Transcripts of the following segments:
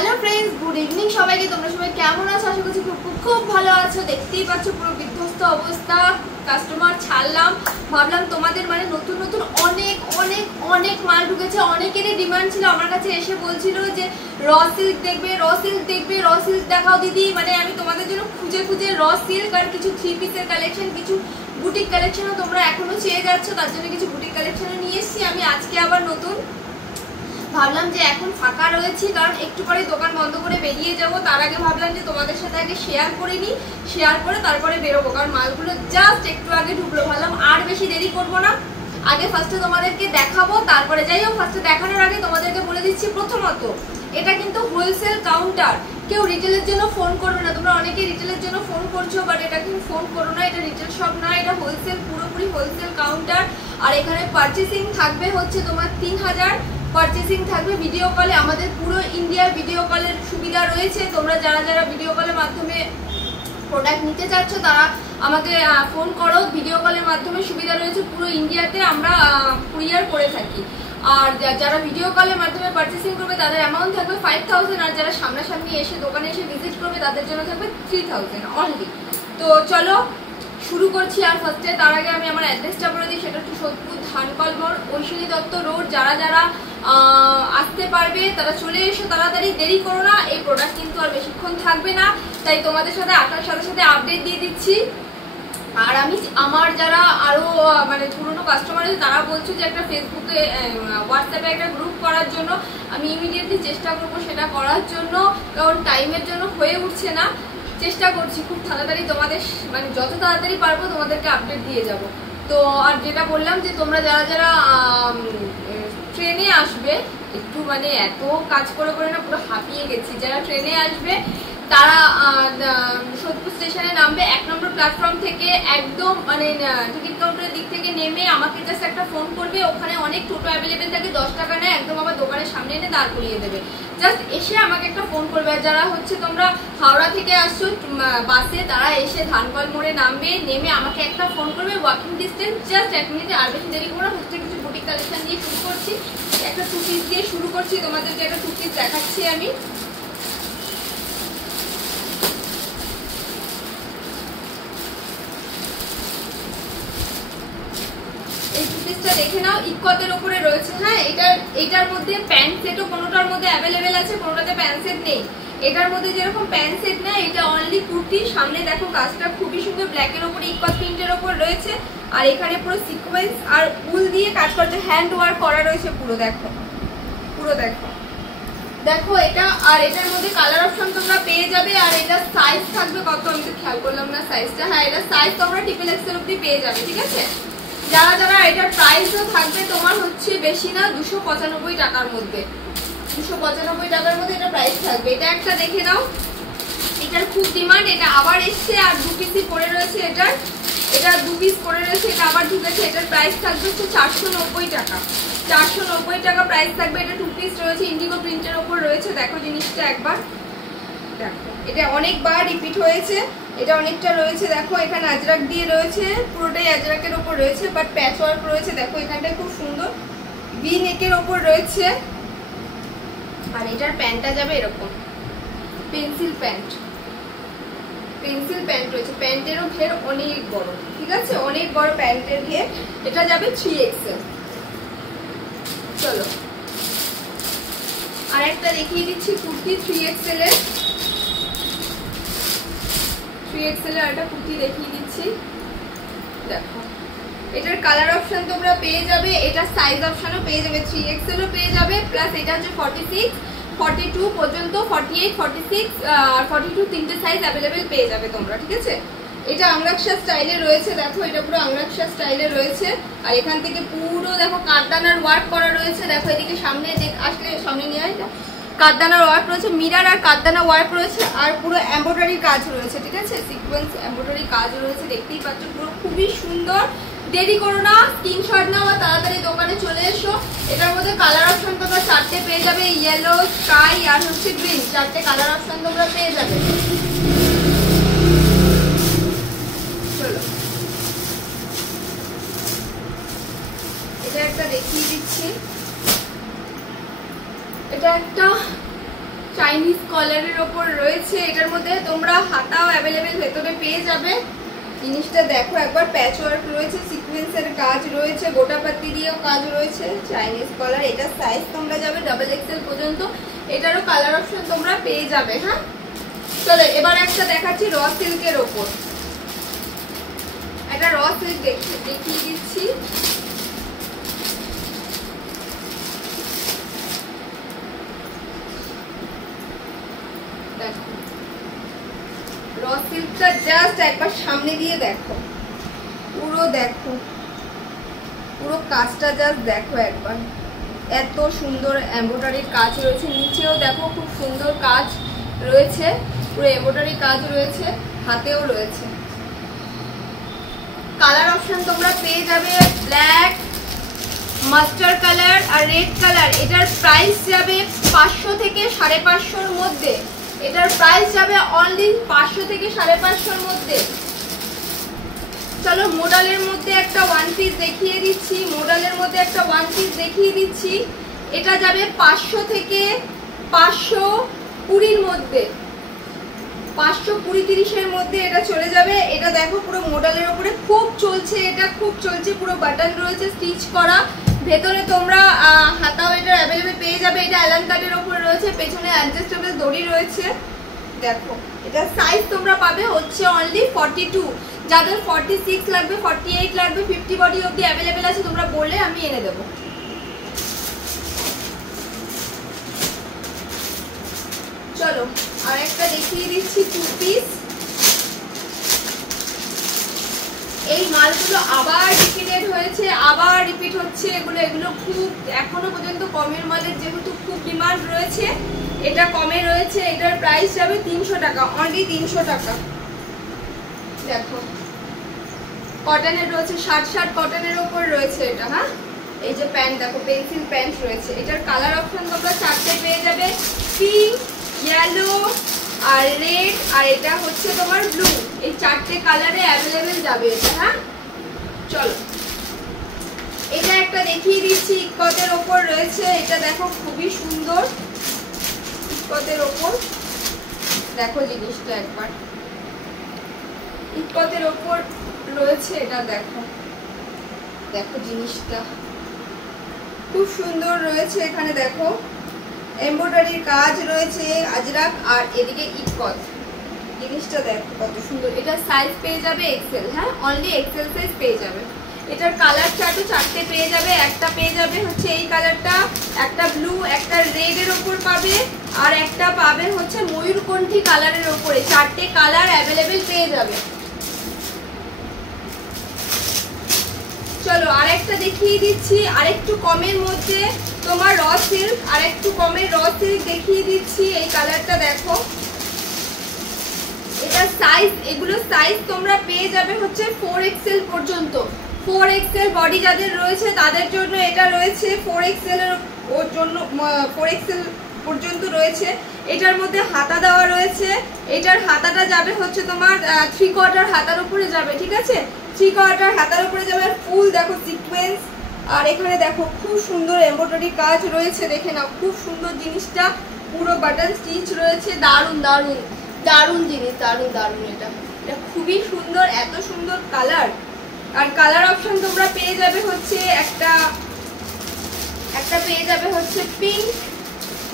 Hello friends good evening সবাইকে তোমরা সবাই কেমন আছো আশা করছি খুব ভালো আছো দেখতেই পাচ্ছ পুরো বিধ্বস্ত অবস্থা কাস্টমার ছাড়লাম ভাবলাম তোমাদের মানে নতুন নতুন অনেক অনেক অনেক মাল ঢুকেছে অনেকেরই ডিমান্ড ছিল আমার কাছে এসে বলছিল যে র সিল্ক দেখবে র সিল্ক দেখাও দিদি মানে আমি তোমাদের জন্য খুঁজে খুঁজে র সিল্ক আর কিছু থ্রি পিসের কালেকশন কিছু বুটিক কালেকশনও তোমরা এখনো চেয়ে যাচ্ছ তার জন্য কিছু বুটিক কালেকশনও নিয়ে এসেছি আমি আজকে আবার নতুন ভাবলাম যে এখন ফাঁকা রয়েছে কারণ একটু পরে দোকান বন্ধ করে বেরিয়ে যাব তার আগে ভাবলাম যে তোমাদের সাথে আগে শেয়ার করে নিই শেয়ার করে তারপরে বেরোবো কারণ মালগুলো জাস্ট একটু আগে ঢুকলো ভাবলাম আর বেশি দেরি করবো না আগে ফার্স্টে তোমাদেরকে দেখাবো তারপরে যাই হোক ফার্স্টে দেখানোর আগে তোমাদেরকে বলে দিচ্ছি প্রথমত এটা কিন্তু হোলসেল কাউন্টার কেউ রিটেলের জন্য ফোন করবে না তোমরা অনেকেই রিটেলের জন্য ফোন করছো বাট এটা কিন্তু ফোন করো না এটা রিটেল শপ না এটা হোলসেল পুরোপুরি হোলসেল কাউন্টার আর এখানে পারচেসিং থাকবে হচ্ছে তোমার 3000 পারচেসিং থাকবে ভিডিও কলে আমাদের পুরো ইন্ডিয়ার ভিডিও কলের সুবিধা রয়েছে তোমরা যারা যারা ভিডিও কলের মাধ্যমে প্রোডাক্ট নিতে চাচ্ছ তারা আমাকে ফোন করো ভিডিও কলের মাধ্যমে সুবিধা রয়েছে পুরো ইন্ডিয়াতে আমরা কুরিয়ার করে থাকি আর যারা ভিডিও কলের মাধ্যমে পারচেসিং করবে তাদের অ্যামাউন্ট থাকবে 5000 আর যারা সামনাসামনি এসে দোকানে এসে ভিজিট করবে তাদের জন্য থাকবে 3000 অনলি তো চলো শুরু করছি আর ফার্স্টে তার আগে আমি আমার অ্যাড্রেসটা বলে দিই সেটা হচ্ছে সোদপুর ধানকল মোড় ঐশ্বরী দত্ত রোড যারা যারা আসতে পারবে তারা চলে এসো তাড়াতাড়ি দেরি করো না এই প্রোডাক্ট কিন্তু আর বেশিক্ষণ থাকবে না তাই তোমাদের সাথে আসার সাথে সাথে আপডেট দিয়ে দিচ্ছি আর আমি আমার যারা আরো মানে পুরনো কাস্টমার আছে তারা বলছো যে একটা ফেসবুকে হোয়াটসঅ্যাপে একটা গ্রুপ করার জন্য আমি ইমিডিয়েটলি চেষ্টা করবো সেটা করার জন্য কারণ টাইমের জন্য হয়ে উঠছে না চেষ্টা করছি খুব তাড়াতাড়ি তোমাদের মানে যত তাড়াতাড়ি পারবো তোমাদেরকে আপডেট দিয়ে যাব তো আর যেটা বললাম যে তোমরা যারা যারা ট্রেনে আসবে একটু মানে এত কাজ করে করে না পুরো হাঁপিয়ে গেছি যারা ট্রেনে আসবে তারা সোদপুর স্টেশনে নামবে 1 নম্বর প্ল্যাটফর্ম থেকে একদম মানে টিকিট কাউন্টারের দিক থেকে নেমে আমাকে জাস্ট একটা ফোন করবে ওখানে অনেক টোটো অ্যাভেলেবেল থাকে 10 টাকা নেয় একদম আমার দোকানের সামনে এনে দাঁড় করিয়ে দেবে জাস্ট এসে আমাকে একটা ফোন করবে আর যারা হচ্ছে তোমরা হাওড়া থেকে আসছো বাসে তারা এসে ধানকল মোড়ে নামবে নেমে আমাকে একটা ফোন করবে ওয়াকিং ডিস্টেন্স জাস্ট 1 মিনিটে আর বেশি দেরি করে হচ্ছে কিছু বুটিক কালেকশন দিয়ে শুরু করছি একটা 2 পিস দিয়ে শুরু করছি তোমাদেরকে একটা 2 পিস দেখাচ্ছি আমি দেখে নাও ইকতের উপরে রয়েছে হ্যাঁ এটার মধ্যে প্যান্ট সেটও কোনোটার মধ্যে অ্যাভেলেবেল আছে কোনোটাতে প্যান্ট সেট নেই এটার মধ্যে যেরকম প্যান্ট সেট না এটা অনলি কুর্তি সামনে দেখো কাজটা খুবই সুন্দর ব্ল্যাকের উপরে ইকত প্রিন্টের উপর রয়েছে আর এখানে পুরো সিকোয়েন্স আর উল দিয়ে কাজ করছে হ্যান্ড ওয়ার্ক করা রয়েছে পুরো দেখো দেখো এটা আর এটার মধ্যে কালার অপশন তোমরা পেয়ে যাবে আর এটা সাইজ থাকবে কত আমি তো খেয়াল করলাম না সাইজটা হ্যাঁ এটা সাইজ তোমরা XXL অবধি পেয়ে যাবে ঠিক আছে যারা যারা এটার প্রাইসও থাকবে তোমার হচ্ছে বেশি না 295 টাকার মধ্যে 295 টাকার মধ্যে এটা প্রাইস থাকবে এটা একটা দেখে নাও এটার খুব ডিমান্ড এটা আবার এসছে আর 2 পিসই পড়ে রয়েছে এটা 2 পিস পড়ে রয়েছে এটা আবার ঢুকেছে এটার প্রাইস থাকবে হচ্ছে 490 টাকা 490 টাকা প্রাইস থাকবে এটা 2 পিস রয়েছে ইন্ডিগো প্রিন্টের উপর রয়েছে দেখো জিনিসটা একবার দেখো এটা অনেকবার রিপিট হয়েছে এটা অনেকটা রয়েছে দেখো এখানে আজরাক দিয়ে রয়েছে পুরোটাই আজরাকের উপর রয়েছে বাট প্যাচ ওয়ার্ক রয়েছে দেখো এখানটা খুব সুন্দর ভি নেকের উপর রয়েছে আর এটার প্যান্টটা যাবে এরকম পেন্সিল প্যান্ট রয়েছে প্যান্টেরও ঘের অনেক বড় ঠিক আছে অনেক বড় প্যান্টের ঘের এটা যাবে 3XL চলো আর একটা দেখিয়ে দিচ্ছি কুর্তি 3XL এর 3XL এর একটা কুর্তি দেখিয়ে দিচ্ছি দেখো এটার কালার অপশন তোমরা পেয়ে যাবে এটা সাইজ অপশনও পেয়ে যাবে 3XL ও পেয়ে যাবে প্লাস এটা হচ্ছে 46 42 পর্যন্ত 48 46 আর 42 তিনটে সাইজ अवेलेबल পেয়ে যাবে তোমরা ঠিক আছে এটা আংরাকশা স্টাইলে রয়েছে দেখো এটা পুরো আংরাকশা স্টাইলে রয়েছে আর এখান থেকে পুরো দেখো কাঠদানার ওয়ার্ক করা রয়েছে দেখো এদিকে সামনে আসলে সামনে নিয়ে এটা কাঠদানার ওয়ার্ক রয়েছে মিরর আর কাঠদানা ওয়ার্ক রয়েছে আর পুরো এমব্রয়ডারি কাজ রয়েছে ঠিক আছে সিকোয়েন্স এমব্রয়ডারি কাজ রয়েছে দেখতেই পাচ্ছ পুরো খুবই সুন্দর দেরি করো না স্ক্রিনশট নাও আর তাড়াতাড়ি দোকানে চলে এসো এটার মধ্যে কালার অপশন তোমরা 4টে পেয়ে যাবে ইয়েলো স্কাই আর হচ্ছে গ্রিন 4টে কালার অপশন তোমরা পেয়ে যাবে চলো এটা একটা দেখিয়ে দিচ্ছি এটা একটা চাইনিজ কলারের ওপর রয়েছে। এটার মধ্যে তোমরা হাতাও অ্যাভেলেবেল ভেতরে পেয়ে যাবে। জিনিসটা দেখো একবার, প্যাচ ওয়ার্ক রয়েছে, সিকোয়েন্সের কাজ রয়েছে, গোটাপাতি দিয়েও কাজ রয়েছে, চাইনিজ কলার। এটার সাইজ তোমরা যাবে ডাবল এক্সেল পর্যন্ত। এটারও কালার অপশন তোমরা পেয়ে যাবে। হ্যাঁ, চলো এবার একটা দেখাচ্ছি র সিল্কের ওপর। একটা র সিল্ক দেখিয়ে দিচ্ছি। দেখো র সিল্কটা জাস্ট একবার সামনে দিয়ে দেখো, পুরো দেখো, পুরো কাজটা জাস্ট দেখো একবার, এত সুন্দর এমব্রয়ডারির কাজ রয়েছে। নিচেও দেখো খুব সুন্দর কাজ রয়েছে, পুরো এমব্রয়ডারি কাজ রয়েছে, হাতেও রয়েছে। কালার অপশন তোমরা পেয়ে যাবে ব্ল্যাক, মাস্টার্ড কালার আর রেড কালার। এটার প্রাইস যাবে 500 থেকে 550-র মধ্যে। এটার প্রাইস যাবে অনলি 500 থেকে 550-র মধ্যে। চলো মডেলের মধ্যে একটা ওয়ান পিস দেখিয়ে দিচ্ছি, মডেলের মধ্যে একটা ওয়ান পিস দেখিয়ে দিচ্ছি। এটা যাবে 500 থেকে 520-র মধ্যে, 520-30-এর মধ্যে এটা চলে যাবে। এটা দেখো পুরো মডেলের উপরে খুব চলছে, এটা খুব চলছে, পুরো বাটন রয়েছে স্টিচ করা। ভেতরে তোমরা হাতাও এটা অ্যাভেলেবেল পেয়ে যাবে। এটা অ্যালান কাটের উপরে রয়েছে, পেছনে অ্যাডজাস্টেবল দড়ি রয়েছে। দেখো এটা সাইজ তোমরা পাবে হচ্ছে অনলি 42। যাদের 46 লাগবে, 48 লাগবে, 50 বডি অবধি অ্যাভেলেবেল আছে, তোমরা বললে আমি এনে দেবো। চলো আর একটা দেখিয়ে দিচ্ছি টু পিস। এই মালগুলো আবার রিপিটেড হয়েছে, আবার রিপিট হচ্ছে। এগুলো খুব এখনো পর্যন্ত কমের মালের, যেহেতু খুব ডিমান্ড রয়েছে, এটা কমে রয়েছে। এটার প্রাইস যাবে 300 টাকা, অনলি 300 টাকা। দেখো কটনের রয়েছে, শার্ট কটনের ওপর রয়েছে এটা। হ্যাঁ, এই যে প্যান্ট দেখো, পেন্সিল প্যান্ট রয়েছে। এটার কালার অপশন তোমরা 4টে পেয়ে যাবে, পিঙ্ক, ইয়েলো আর রেড, আর এটা হচ্ছে তোমার ব্লু। এই 4টে কালারে অ্যাভেলেবেল যাবে এটা। হ্যাঁ, চলো এটা একটা দেখিয়ে দিচ্ছি, ইকতের ওপর রয়েছে। এটা দেখো খুবই সুন্দর, ইকতের ওপর দেখো জিনিসটা একবার, ইকতের ওপর রয়েছে। এটা দেখো, দেখো জিনিসটা খুব সুন্দর রয়েছে। এখানে দেখো এমব্রয়ডারির কাজ রয়েছে, আজরাক, আর এদিকে ইকত। জিনিসটা দেখো কত সুন্দর। এটা সাইজ পেয়ে যাবে এক্সেল। হ্যাঁ, অনলি এক্সেল সাইজ পেয়ে যাবে। এটার কালার চার্টও 4টে পেয়ে যাবে। একটা পেয়ে যাবে হচ্ছে এই কালারটা, একটা ব্লু, একটা রেড এর ওপর পাবে, আর একটা পাবে হচ্ছে ময়ূরকণ্ঠী কালারের ওপরে। 4টে কালার অ্যাভেলেবেল পেয়ে যাবে। চলো আরেকটা দেখিয়ে দিচ্ছি, আরেকটু কমের মধ্যে তোমার র সিল্ক, আরেকটু কমের র সিল্ক দেখিয়ে দিচ্ছি। এই কালারটা দেখো, এটা সাইজ, এগুলো সাইজ তোমরা পেয়ে যাবে হচ্ছে 4XL পর্যন্ত। 4XL বডি যাদের রয়েছে তাদের জন্য এটা রয়েছে 4XL এর জন্য, 4XL পর্যন্ত রয়েছে। এটার মধ্যে হাতা দেওয়া রয়েছে। এটার হাতাটা যাবে হচ্ছে তোমার 3/4 হাতার উপরে যাবে, ঠিক আছে? 3/4 হাতার উপরে যাবে। ফুল দেখো সিকোয়েন্স, আর এখানে দেখো খুব সুন্দর এমব্রয়ডারি কাজ রয়েছে, দেখে নাও খুব সুন্দর জিনিসটা, পুরো বাটন স্টিচ রয়েছে। দারুন দারুন দারুন জিনিস, দারুন দারুন। এটা খুবই সুন্দর, এত সুন্দর কালার। আর কালার অপশন তোমরা পেয়ে যাবে হচ্ছে একটা পেয়ে যাবে হচ্ছে পিঙ্ক,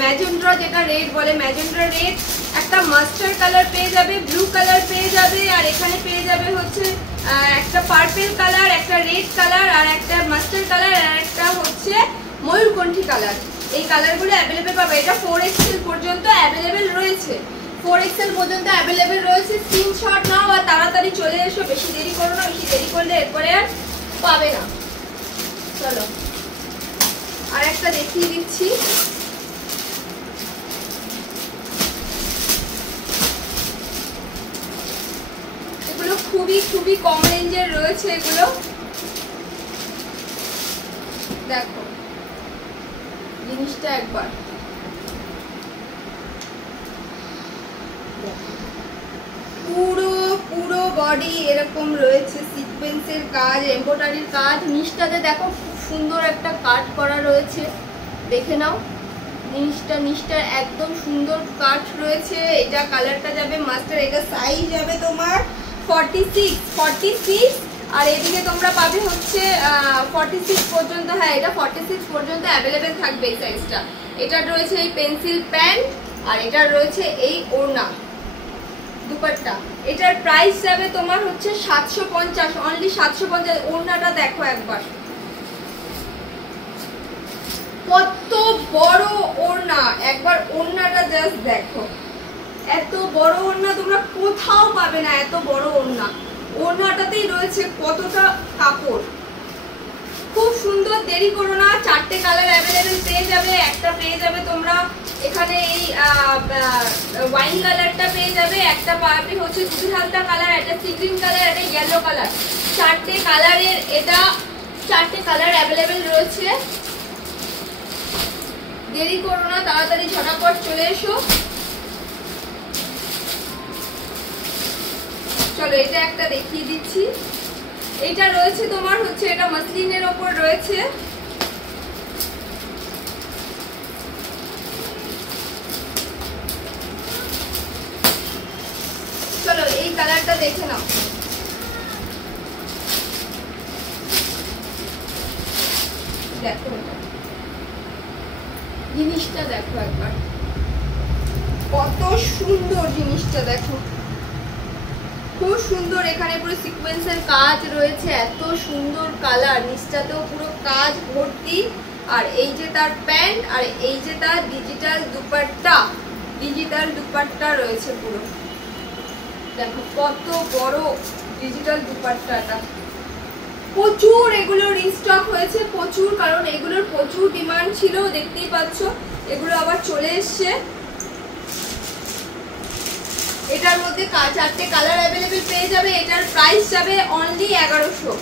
ম্যাজেন্ডা যেটা রেড বলে, ম্যাজেন্ডা রেড, একটা মাস্টার্ড কালার পেয়ে যাবে, ব্লু কালার পেয়ে যাবে, আর এখানে পেয়ে যাবে হচ্ছে একটা পার্পল কালার, একটা রেড কালার, আর একটা মাস্টার্ড কালার, আর একটা হচ্ছে ময়ূরকণ্ঠী কালার। এই কালারগুলো অ্যাভেলেবেল পাবে। এটা 4XL পর্যন্ত অ্যাভেলেবেল রয়েছে, 4XL পর্যন্ত অ্যাভেলেবেল রয়েছে। স্ক্রিনশট নাও আর তাড়াতাড়ি চলে এসো, বেশি দেরি করো না, বেশি দেরি করলে এরপরে আর পাবে না। চলো আর একটা দেখিয়ে দিচ্ছি। এগুলো খুবই খুবই কম রেঞ্জের রয়েছে। এগুলো দেখো জিনিসটা একবার, পুরো পুরো বডি এরকম রয়েছে, সিকোয়েন্সের কাজ, এমব্রয়ডারির কাজ। নিচটাতে দেখো খুব সুন্দর একটা কাট করা রয়েছে, দেখে নাও। জিনিসটা একদম সুন্দর কাট রয়েছে। এটা কালারটা যাবে মাস্টার, এটা সাইজ যাবে তোমার 46 আর এদিকে তোমরা পাবে হচ্ছে 46 পর্যন্ত। হ্যাঁ, এটা 46 পর্যন্ত অ্যাভেলেবেল থাকবে এই সাইজটা। এটা রয়েছে এই পেন্সিল প্যান্ট আর এটা রয়েছে এই ওড়না দুপাট্টা। এটার প্রাইস যাবে তোমার হচ্ছে 750, অনলি 750। ওড়নাটা দেখো একবার, কত বড় ওড়না, একবার ওড়নাটা জাস্ট দেখো। এত বড় ওড়না তোমরা কোথাও পাবে না, এত বড় ওড়না। ওড়নাটাতেই রয়েছে কতটা কাপড়, খুব সুন্দর। দেরি করো না, 4টে কালার অ্যাভেলেবেল পেয়ে যাবে। একটা পেয়ে যাবে তোমরা এখানে এই ওয়াইন কালারটা পেয়ে যাবে, একটা পাবে হচ্ছে দুধ হালকা কালার, একটা সি গ্রিন কালার, একটা ইয়েলো কালার। 4টে কালারের এটা 4টে কালার অ্যাভেলেবেল রয়েছে। দেরি করো না, তাড়াতাড়ি ঝটাপট চলে এসো। চলো এটা একটা দেখিয়ে দিচ্ছি। এটা রয়েছে তোমার হচ্ছে, এটা মাসলিনের ওপর রয়েছে। চলো এই কালারটা দেখে নাও। দেখো জিনিসটা দেখো একবার, কত সুন্দর জিনিসটা দেখো, খুব সুন্দর। এখানে পুরো সিকোয়েন্সের কাজ রয়েছে, এত সুন্দর কালার, নিচটাতেও পুরো কাজ ভর্তি। আর এই যে তার প্যান্ট আর এই যে তার ডিজিটাল দুপাট্টা রয়েছে পুরো। দেখো কত বড় ডিজিটাল দুপাট্টাটা, প্রচুর এগুলো রিস্টক হয়েছে, প্রচুর, কারণ এগুলোর প্রচুর ডিমান্ড ছিল, দেখতেই পাচ্ছ। এগুলো আবার চলে এসছে। এটার মধ্যে 4টে কালার অ্যাভেলেবেল পেয়ে যাবে। এটার প্রাইস যাবে অনলি 1100।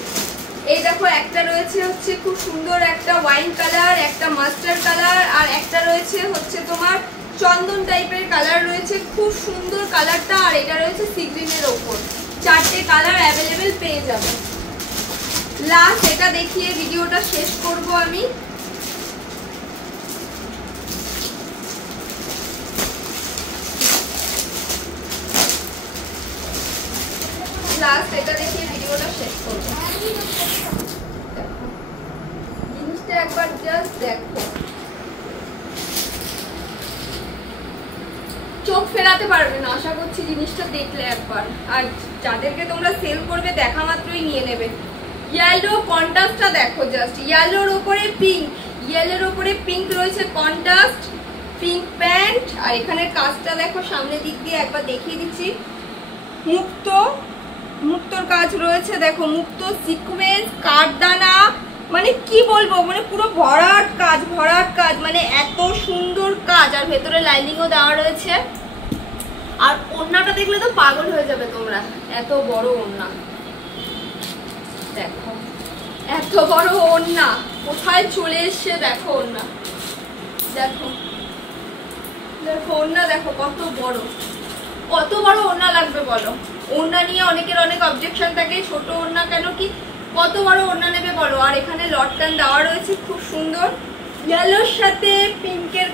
এই দেখো একটা রয়েছে হচ্ছে খুব সুন্দর একটা ওয়াইন কালার, একটা মাস্টার কালার আর একটা রয়েছে হচ্ছে তোমার চন্দন টাইপের কালার রয়েছে, খুব সুন্দর কালারটা। আর এটা রয়েছে সি গ্রিনের ওপর। 4টে কালার অ্যাভেলেবেল পেয়ে যাবে। লাস্ট এটা দেখিয়ে ভিডিওটা শেষ করব আমি। লাস্ট এটা দেখিয়ে ভিডিওটা শেষ করব। জিনিসটা একবার জাস্ট দেখো, চোখ ফেরাতে পারবে না আশা করছি জিনিসটা দেখলে একবার। আর যাদেরকে তোমরা সেল করবে দেখা মাত্রই নিয়ে নেবে। ইয়েলো কন্ট্রাস্টটা দেখো জাস্ট, ইয়েলোর উপরে পিঙ্ক, ইয়েলোর উপরে পিঙ্ক রয়েছে কন্ট্রাস্ট, পিঙ্ক প্যান্ট। আর এখানে কাজটা দেখো সামনের দিক দিয়ে একবার দেখিয়ে দিচ্ছি। মুক্তোর কাজ রয়েছে দেখো, মুক্তো সিকোয়েন্স কাঠদানা, মানে কি বলবো, মানে পুরো ভরাট কাজ, মানে এত সুন্দর কাজ। আর ভেতরে লাইনিংও দেওয়া রয়েছে। আর ওড়নাটা দেখলে তো পাগল হয়ে যাবে তোমরা, এত বড় ওড়না দেখো, এত বড় ওড়না কোথায় চলে এসছে। দেখো ওড়না দেখো, দেখো ওড়না দেখো কত বড় ওড়না লাগবে বলো। ওড়না নিয়ে অনেকের অনেক অবজেকশন থাকে, ছোট ওড়না কেন, কি কত বড় ওড়না নেবে বলো। আর এখানে লটকান দেওয়া রয়েছে খুব সুন্দর, ইয়েলোর সাথে পিঙ্কের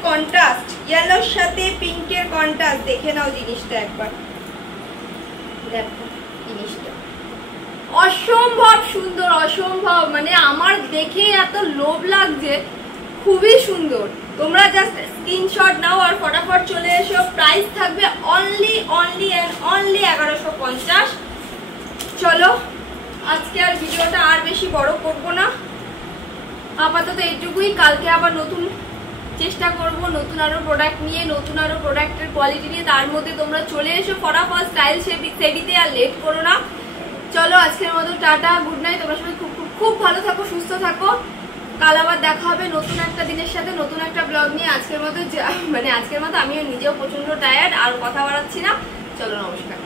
কন্ট্রাস্ট, দেখে নাও জিনিসটা একবার। দেখো জিনিসটা অসম্ভব সুন্দর, অসম্ভব, মানে আমার দেখে এত লোভ লাগছে, খুবই সুন্দর। তোমরা জাস্ট স্ক্রিনশট নাও আর ফটাফট চলে এসো। প্রাইস থাকবে অনলি 1150। চলো আজকে আর ভিডিওটা আর বেশি বড় করব না, আপাতত এইটুকুই। কালকে আবার নতুন চেষ্টা করব, নতুন আরো প্রোডাক্ট নিয়ে, নতুন আরো প্রোডাক্টের কোয়ালিটি নিয়ে। তার মধ্যে তোমরা চলে এসো ফটাফট স্টাইল সেভিতে, আর লেট করো না। চলো আজকের মতো টাটা, গুড নাইট। তোমরা সবাই খুব খুব খুব ভালো থাকো, সুস্থ থাকো। কাল আবার দেখা হবে নতুন একটা দিনের সাথে, নতুন একটা ব্লগ নিয়ে। আজকের মতো আমিও নিজেও প্রচন্ড টায়ার্ড, আর কথা বাড়াচ্ছি না। চলো নমস্কার।